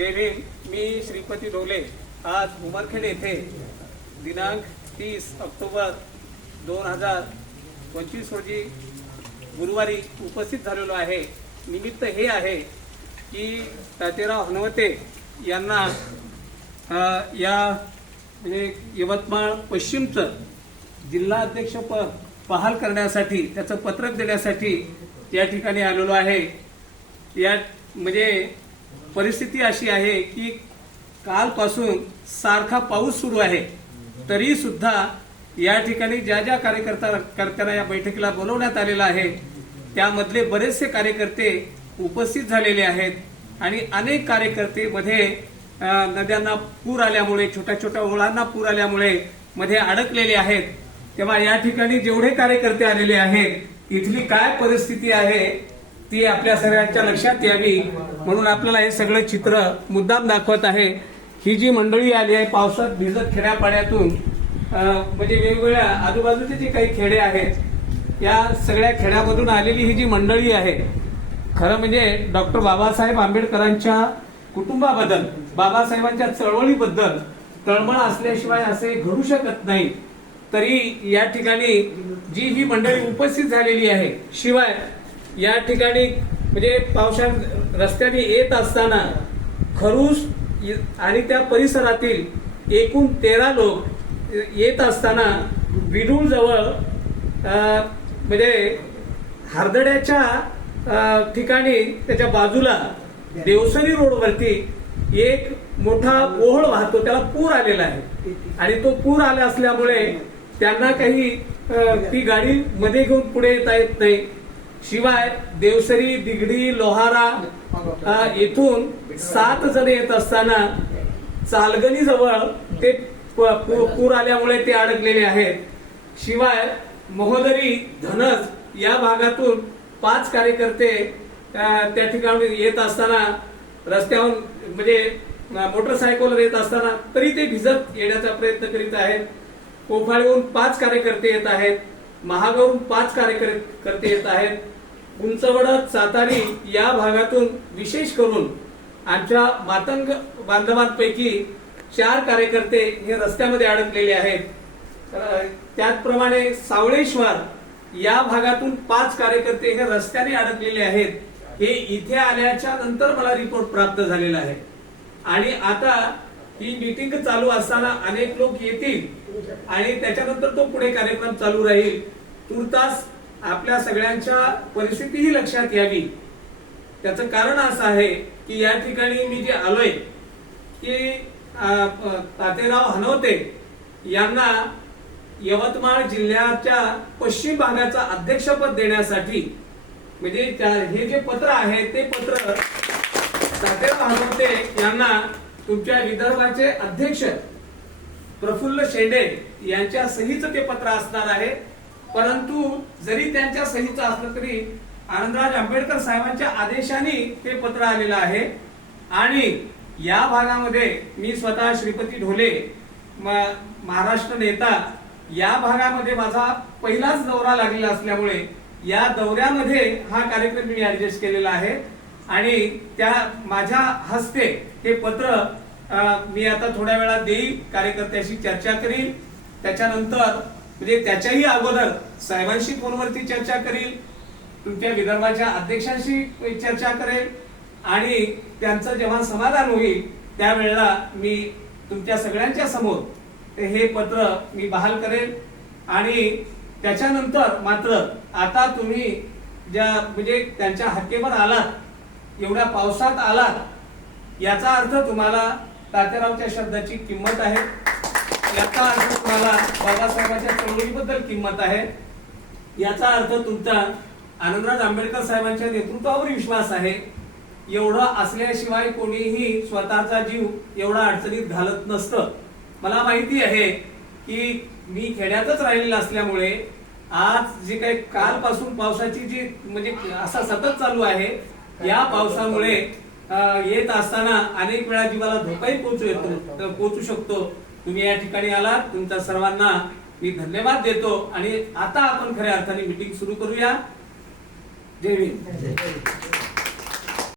जय भीम मी श्रीपती ढोले आज उमरखेड येथे दिनांक तीस ऑक्टोबर दोन हजार पंचवीस रोजी गुरुवारी उपस्थित झालेलो आहे. निमित्त हे आहे की तातेराव हनवते यांना या म्हणजे यवतमाळ पश्चिमचं जिल्हाध्यक्षपद बहाल करण्यासाठी त्याचं पत्रक देण्यासाठी या ठिकाणी आलेलो आहे. या म्हणजे परिस्थिती अशी आहे की कालपासून सारखा पाऊस सुरू आहे. तरी सुद्धा या ठिकाणी ज्या ज्या कार्यकर्ता कर्त्यांना या बैठकीला बोलवण्यात आलेलं आहे त्यामधले बरेचसे कार्यकर्ते उपस्थित झालेले आहेत आणि अनेक कार्यकर्ते मध्ये नद्यांना पूर आल्यामुळे छोट्या छोट्या ओळांना पूर आल्यामुळे मध्ये अडकलेले आहेत. तेव्हा या ठिकाणी जेवढे कार्यकर्ते आलेले आहेत इथली काय परिस्थिती आहे ती आपल्या सगळ्यांच्या लक्षात यावी. म्हणून आपल्याला हे सगळं चित्र मुद्दाम दाखवत आहे. ही जी मंडळी आली आहे पावसात भिजत खेड्यापाड्यातून म्हणजे वेगवेगळ्या आजूबाजूचे जे काही खेडे आहेत या सगळ्या खेड्यामधून आलेली ही जी मंडळी आहे खरं म्हणजे डॉक्टर बाबासाहेब आंबेडकरांच्या कुटुंबाबद्दल बाबासाहेबांच्या चळवळीबद्दल तळमळ असल्याशिवाय असे घडू शकत नाही. तरी या ठिकाणी जी ही मंडळी उपस्थित झालेली आहे शिवाय या ठिकाणी म्हणजे पावसात रस्त्याने येत असताना खरूस आणि त्या परिसरातील एकूण तेरा लोक येत असताना विडूळ जवळ म्हणजे हरदड्याच्या ठिकाणी त्याच्या बाजूला देवसरी रोडवरती एक मोठा ओहळ वाहतो त्याला पूर आलेला आहे. आणि तो पूर आला असल्यामुळे त्यांना काही ती गाडी मध्ये घेऊन पुढे येता येत नाही. शिवाय देवसरी दिगडी लोहारा येथून सात जण येत असताना चालगणी जवळ ते पू- पूर आल्यामुळे ते अडकलेले आहेत. शिवाय महोदरी धनस या भागातून पाच कार्यकर्ते त्या ठिकाणी येत असताना रस्त्यावर म्हणजे मोटरसायकलवर येत असताना तरी ते भिजत येण्याचा प्रयत्न करीत आहेत. कोफाळीहून पाच कार्यकर्ते येत आहेत. महागावरून पाच कार्यकर्ते येत आहेत. उंचवडत सातारी या भागातून विशेष करून आमच्या मातंग बांधवांपैकी चार कार्यकर्ते हे रस्त्यामध्ये अडकलेले आहेत. त्याचप्रमाणे सावळेश्वर या भागातून पाच कार्यकर्ते हे रस्त्याने अडकलेले आहेत. हे इथे आल्याच्यानंतर मला रिपोर्ट प्राप्त झालेला आहे. आणि आता ही मीटिंग चालू असताना अनेक लोक येतील आणि त्याच्यानंतर तो पुढे कार्यक्रम चालू राहील. तुर्तास आपल्या सगळ्यांच्या परिस्थितीही लक्षात यावी. त्याचं कारण असं आहे की या ठिकाणी मी जे आलोय की तातेराव हनवते यांना यवतमाळ जिल्ह्याच्या पश्चिम भागाचा अध्यक्षपद देण्यासाठी म्हणजे त्या- हे जे पत्र आहे ते पत्र तातेराव हनवते यांना तुमच्या विदर्भाचे अध्यक्ष प्रफुल्ल शेंडे यांच्या सहीचं ते पत्र असणार आहे. परंतु जरी त्यांच्या सहीचं असलं तरी आनंदराज आंबेडकर साहेबांच्या आदेशाने ते पत्र आलेलं आहे. आणि या भागामध्ये मी स्वतः श्रीपती ढोले म- महाराष्ट्र नेता या भागामध्ये माझा पहिलाच दौरा लागलेला असल्यामुळे या दौऱ्यामध्ये हा कार्यक्रम मी ऍडजस्ट केलेला आहे. आणि त्या माझ्या हस्ते हे पत्र मी आता थोड्या वेळा देईल. कार्यकर्त्याशी चर्चा करील त्याच्यानंतर म्हणजे त्याच्याही अगोदर साहेबांशी फोनवरती चर्चा करील तुमच्या विदर्भाच्या अध्यक्षांशी चर्चा करेल आणि त्यांचं जेव्हा समाधान होईल त्यावेळेला मी तुमच्या सगळ्यांच्या समोर ते हे पत्र मी बहाल करेल. आणि त्याच्यानंतर मात्र आता तुम्ही ज्या म्हणजे त्यांच्या हक्केवर आलात एवढ्या पावसात आलात याचा अर्थ तुम्हाला तात्यारावच्या शब्दाची किंमत आहे. याचा अर्थ तुम्हाला बाबासाहेबांच्या चळवळीबद्दल किंमत आहे. याचा अर्थ तुमचा आनंदराज आंबेडकर साहेबांच्या नेतृत्वावर विश्वास आहे. एवढं असल्याशिवाय कोणीही स्वतःचा जीव एवढा अडचणीत घालत नसतं. मला माहिती आहे की मी खेड्यातच राहिलेला असल्यामुळे आज जे काही कालपासून पावसाची जी म्हणजे असा सतत चालू आहे या पावसामुळे येत असताना अनेक वेळा जीवाला धोकाही पोहोचू येतो पोहोचू शकतो. तुम्ही या ठिकाणी आलात. तुमच्या सर्वांना मी धन्यवाद देतो. आणि आता आपण खऱ्या अर्थाने मिटिंग सुरू करूया. जय हिंद.